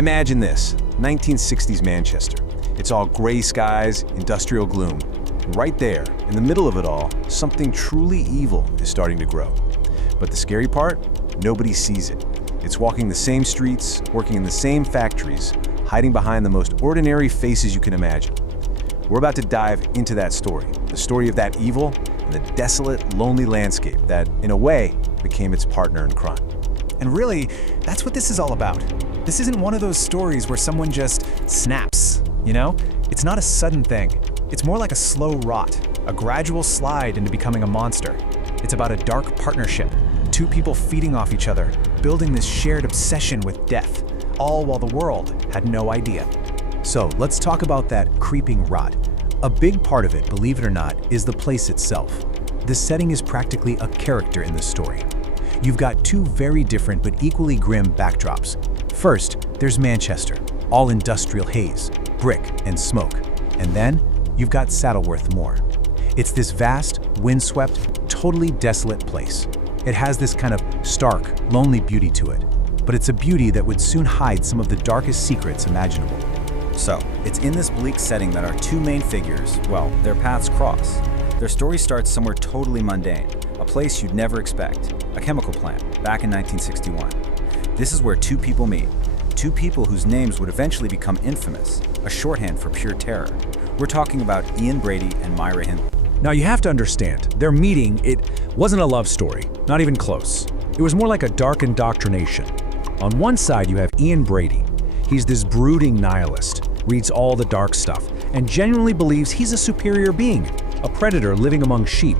Imagine this, 1960s Manchester. It's all gray skies, industrial gloom. And right there, in the middle of it all, something truly evil is starting to grow. But the scary part? Nobody sees it. It's walking the same streets, working in the same factories, hiding behind the most ordinary faces you can imagine. We're about to dive into that story, the story of that evil and the desolate, lonely landscape that, in a way, became its partner in crime. And really, that's what this is all about. This isn't one of those stories where someone just snaps, you know? It's not a sudden thing. It's more like a slow rot, a gradual slide into becoming a monster. It's about a dark partnership, two people feeding off each other, building this shared obsession with death, all while the world had no idea. So let's talk about that creeping rot. A big part of it, believe it or not, is the place itself. The setting is practically a character in the story. You've got two very different but equally grim backdrops. First, there's Manchester, all industrial haze, brick, and smoke. And then, you've got Saddleworth Moor. It's this vast, windswept, totally desolate place. It has this kind of stark, lonely beauty to it. But it's a beauty that would soon hide some of the darkest secrets imaginable. So, it's in this bleak setting that our two main figures, well, their paths cross. Their story starts somewhere totally mundane, a place you'd never expect, a chemical plant, back in 1961. This is where two people meet, two people whose names would eventually become infamous, a shorthand for pure terror. We're talking about Brady and Myra Hindley. Now you have to understand, their meeting, it wasn't a love story, not even close. It was more like a dark indoctrination. On one side you have Brady. He's this brooding nihilist, reads all the dark stuff, and genuinely believes he's a superior being, a predator living among sheep.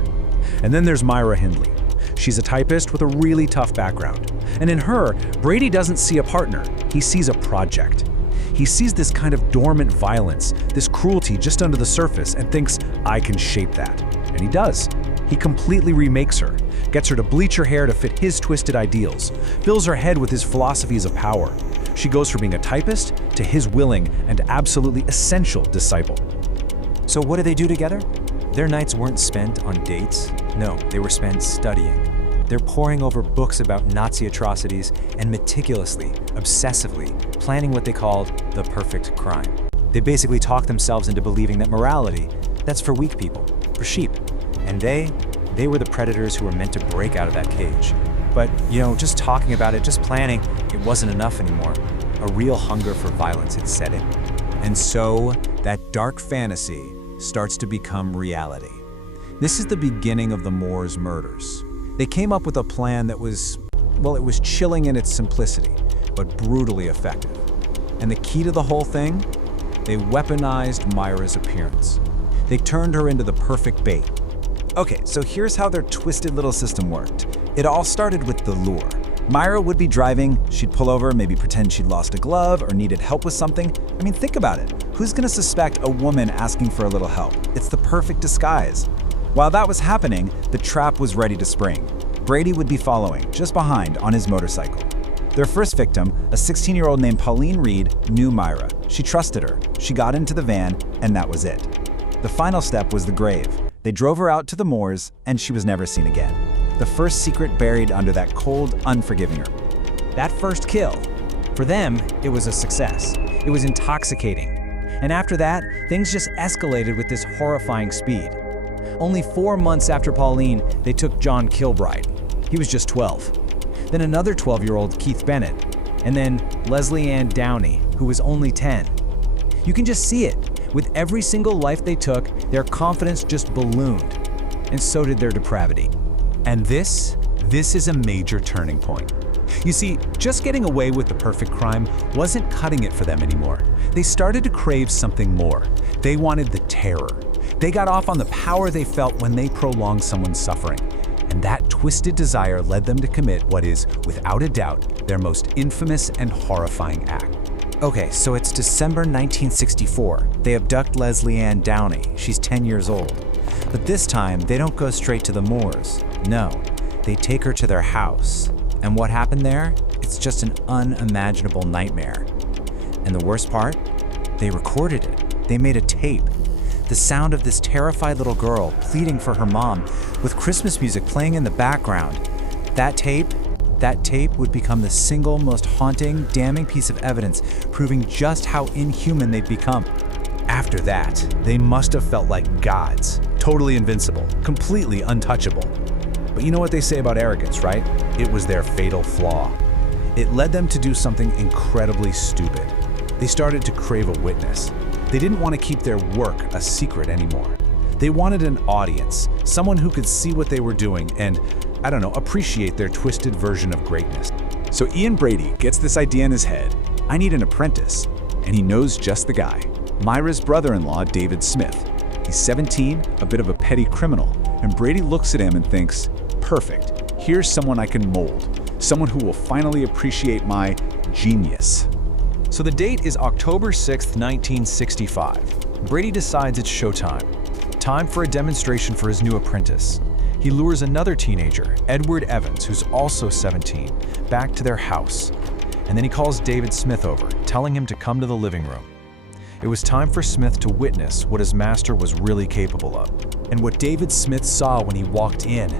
And then there's Myra Hindley. She's a typist with a really tough background. And in her, Brady doesn't see a partner, he sees a project. He sees this kind of dormant violence, this cruelty just under the surface, and thinks, I can shape that. And he does. He completely remakes her, gets her to bleach her hair to fit his twisted ideals, fills her head with his philosophies of power. She goes from being a typist to his willing and absolutely essential disciple. So what do they do together? Their nights weren't spent on dates. No, they were spent studying. They're poring over books about Nazi atrocities and meticulously, obsessively, planning what they called the perfect crime. They basically talk themselves into believing that morality, that's for weak people, for sheep. And they were the predators who were meant to break out of that cage. But, just talking about it, just planning, it wasn't enough anymore. A real hunger for violence had set in. And so, that dark fantasy starts to become reality. This is the beginning of the Moors murders. They came up with a plan that was, it was chilling in its simplicity, but brutally effective. And the key to the whole thing? They weaponized Myra's appearance. They turned her into the perfect bait. Okay, so here's how their twisted little system worked. It all started with the lure. Myra would be driving, she'd pull over, maybe pretend she'd lost a glove or needed help with something. I mean, think about it. Who's gonna suspect a woman asking for a little help? It's the perfect disguise. While that was happening, the trap was ready to spring. Brady would be following, just behind, on his motorcycle. Their first victim, a 16-year-old named Pauline Reed, knew Myra. She trusted her. She got into the van, and that was it. The final step was the grave. They drove her out to the moors, and she was never seen again. The first secret buried under that cold, unforgiving earth. That first kill, for them, it was a success. It was intoxicating. And after that, things just escalated with this horrifying speed. Only 4 months after Pauline, they took John Kilbride. He was just 12. Then another 12-year-old, Keith Bennett. And then Leslie Ann Downey, who was only 10. You can just see it. With every single life they took, their confidence just ballooned. And so did their depravity. And this is a major turning point. You see, just getting away with the perfect crime wasn't cutting it for them anymore. They started to crave something more. They wanted the terror. They got off on the power they felt when they prolonged someone's suffering. And that twisted desire led them to commit what is, without a doubt, their most infamous and horrifying act. Okay, so it's December 1964. They abduct Leslie Ann Downey. She's 10 years old. But this time, they don't go straight to the moors. No, they take her to their house. And what happened there? It's just an unimaginable nightmare. And the worst part? They recorded it. They made a tape. The sound of this terrified little girl pleading for her mom with Christmas music playing in the background. That tape, That tape would become the single most haunting, damning piece of evidence, proving just how inhuman they'd become. After that, they must have felt like gods, totally invincible, completely untouchable. But you know what they say about arrogance, right? It was their fatal flaw. It led them to do something incredibly stupid. They started to crave a witness. They didn't want to keep their work a secret anymore. They wanted an audience, someone who could see what they were doing and, appreciate their twisted version of greatness. So Ian Brady gets this idea in his head. I need an apprentice. And he knows just the guy. Myra's brother-in-law, David Smith. He's 17, a bit of a petty criminal. And Brady looks at him and thinks, perfect. Here's someone I can mold. Someone who will finally appreciate my genius. So the date is October 6th, 1965. Brady decides it's showtime. Time for a demonstration for his new apprentice. He lures another teenager, Edward Evans, who's also 17, back to their house. And then he calls David Smith over, telling him to come to the living room. It was time for Smith to witness what his master was really capable of. And what David Smith saw when he walked in,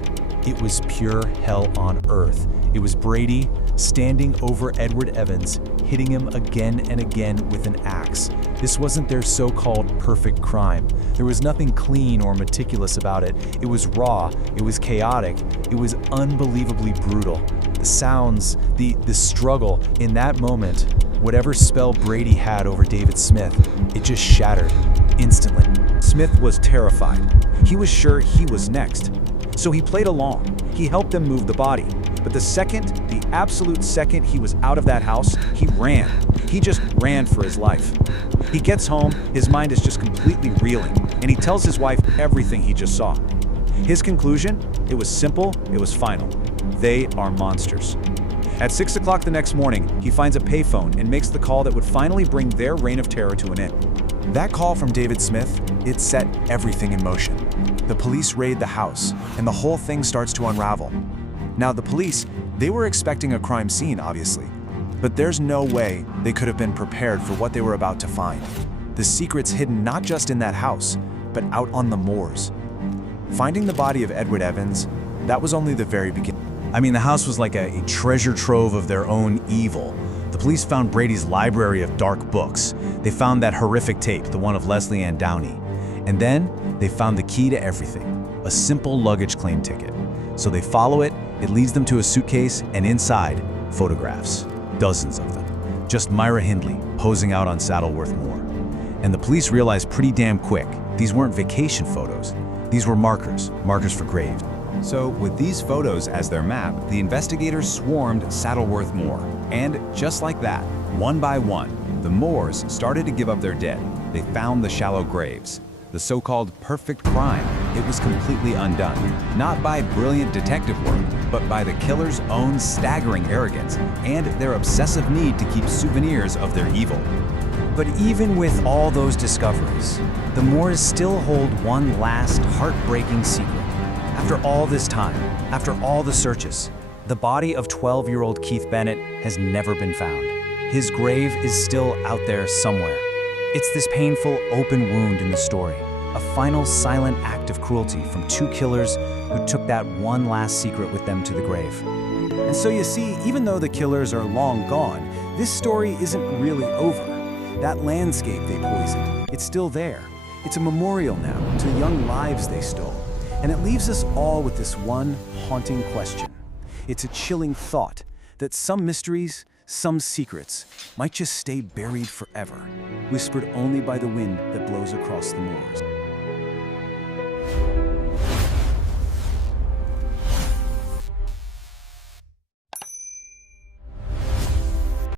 it was pure hell on earth. It was Brady standing over Edward Evans, hitting him again and again with an axe. This wasn't their so-called perfect crime. There was nothing clean or meticulous about it. It was raw, it was chaotic, it was unbelievably brutal. The sounds, the struggle in that moment, whatever spell Brady had over David Smith, it just shattered instantly. Smith was terrified. He was sure he was next. So he played along. He helped them move the body. But the absolute second he was out of that house, he ran. He just ran for his life. He gets home, his mind is just completely reeling, and he tells his wife everything he just saw. His conclusion? It was simple, it was final. They are monsters. At 6 o'clock the next morning, he finds a payphone and makes the call that would finally bring their reign of terror to an end. That call from David Smith, it set everything in motion. The police raid the house, and the whole thing starts to unravel. Now, the police, they were expecting a crime scene, obviously, but there's no way they could have been prepared for what they were about to find. The secret's hidden not just in that house, but out on the moors. Finding the body of Edward Evans, that was only the very beginning. I mean, the house was like a treasure trove of their own evil. The police found Brady's library of dark books. They found that horrific tape, the one of Leslie Ann Downey. And then they found the key to everything, a simple luggage claim ticket. So they follow it, it leads them to a suitcase, and inside, photographs. Dozens of them. Just Myra Hindley, posing out on Saddleworth Moor. And the police realized pretty damn quick, these weren't vacation photos. These were markers for graves. So, with these photos as their map, the investigators swarmed Saddleworth Moor. And just like that, one by one, the Moors started to give up their dead. They found the shallow graves. The so-called perfect crime, it was completely undone. Not by brilliant detective work, but by the killer's own staggering arrogance and their obsessive need to keep souvenirs of their evil. But even with all those discoveries, the Moors still hold one last heartbreaking secret. After all this time, after all the searches, the body of 12-year-old Keith Bennett has never been found. His grave is still out there somewhere. It's this painful open wound in the story, a final silent act of cruelty from two killers who took that one last secret with them to the grave. And so you see, even though the killers are long gone, this story isn't really over. That landscape they poisoned, it's still there. It's a memorial now to the young lives they stole. And it leaves us all with this one haunting question. It's a chilling thought that some mysteries, some secrets, might just stay buried forever, whispered only by the wind that blows across the moors.